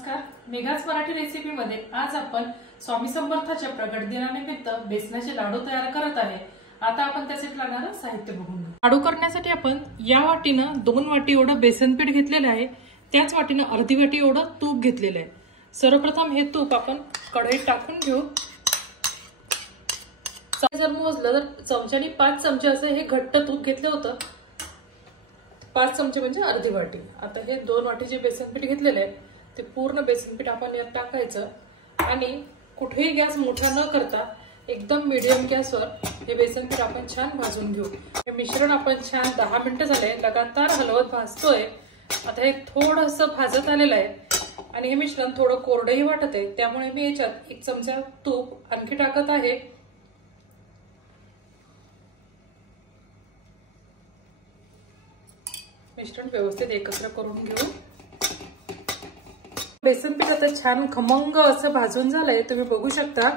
नमस्कार, मेघाच मराठी रेसिपी मध्ये आज आपण स्वामी समर्थाच्या प्रगट दिनानिमित्त बेसनाचे लाडू तयार करत आहे। आता आपण त्यासाठी लागणारे साहित्य बघून घेऊ। लाडू करण्यासाठी आपण या वाटीनं 2 वाटी एवढं बेसन पीठ घेतलेलं आहे, त्याच वाटीनं अर्धी वाटी एवढं तूप घेतलेलं आहे। सर्वप्रथम हे तूप आपण कढईत टाकून घेऊ। जर मोजलं तर चमच्याने 5 चमचे असे हे घट्ट तूप घेतले होतं। 5 चमचे म्हणजे अर्धी वाटी। आता हे 2 वाटीचे बेसन पीठ घेतलेले आहे, ते पूर्ण बेसन पीठ आपण यात टाकायचं आणि कुठेही गॅस मोठा न करता एकदम मीडियम गॅसवर हे बेसन पीठ आपण छान भाजून घेऊ। हे मिश्रण आपण छान 10 मिनिटं झाले लगातार हलवत भाजतोय। आता हे थोडंसं भाजत आलेलं आहे आणि हे मिश्रण थोडं कोरडंही वाटत आहे, त्यामुळे मी याच्यात 1 चमचा तूप आणखी टाकत आहे। मिश्रण व्यवस्थित एकत्र करून घेऊ। बेसन पीठ आता छान खमंग असं भाजून झालंय, तुम्ही बघू शकता।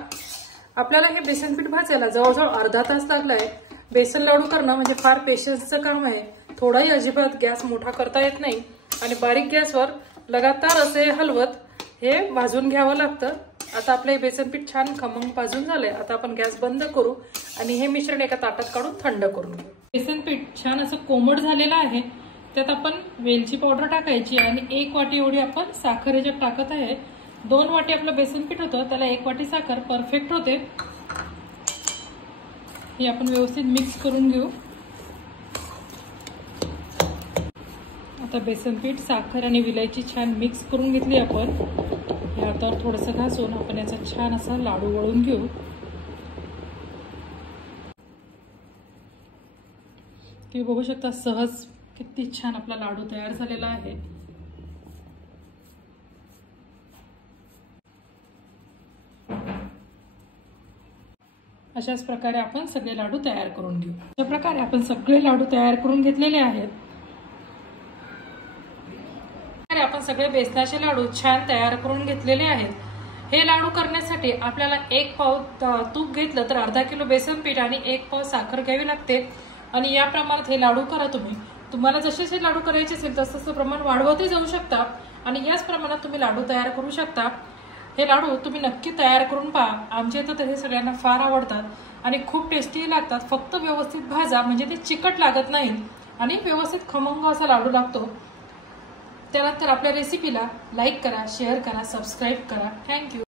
आपल्याला हे बेसन पीठ भाजायला जवळजवळ अर्धा तास लागलाय। बेसन लाडू करणं म्हणजे फार पेशन्सचं काम आहे, थोडाही अजिबात गॅस मोठा करता येत नाही आणि बारीक गॅसवर लगातार असे हलवत हे भाजून घ्यावं लागतं। आता आपलं हे बेसन पीठ छान खमंग भाजून झालंय। आता आपण गॅस बंद करू आणि हे मिश्रण एका ताटात काढून थंड करून घेऊ। बेसन पीठ छान असं कोमट झालेलं आहे, त्यात आपण वेलची पावडर टाकायची आणि 1 वाटी एवढी आपण साखर याच्यात टाकत आहे। 2 वाटी आपलं बेसन पीठ होतं, त्याला 1 वाटी साखर परफेक्ट होते। हे आपण व्यवस्थित मिक्स करून घेऊ। आता बेसन पीठ, साखर आणि विलायची छान मिक्स करून घेतली आपण। हे हातावर थोडंसं घासून आपण याचा छान असा लाडू वळून घेऊ। तुम्ही बघू शकता सहज किती छान आपला लाडू तयार झालेला आहे। अशाच प्रकारे आपण सगळे लाडू तयार करून घेऊ। अशा प्रकारे आपण सगळे लाडू तयार करून घेतलेले आहेत। आपण सगळे बेसनाचे लाडू छान तयार करून घेतलेले आहेत। हे लाडू करण्यासाठी आपल्याला 1 पाव तूप घेतलं तर अर्धा किलो बेसन पीठ आणि 1 पाव साखर घ्यावी लागते आणि या प्रमाणात हे लाडू करा तुम्ही। तुम्हाला जसे लाडू करायचे असेल तसं प्रमाण वाढवते जाऊ शकता आणि याच प्रमाणात तुम्ही लाडू तयार करू शकता। हे लाडू तुम्ही नक्की तयार करून पहा। आमच्या इथं तर हे सगळ्यांना फार आवडतात आणि खूप टेस्टी लागतात। फक्त व्यवस्थित भाजा म्हणजे ते चिकट लागत नाहीत आणि व्यवस्थित खमंग असा लाडू लागतो। त्यानंतर आपल्या रेसिपीला लाईक करा, शेअर करा, सबस्क्राईब करा। थँक्यू।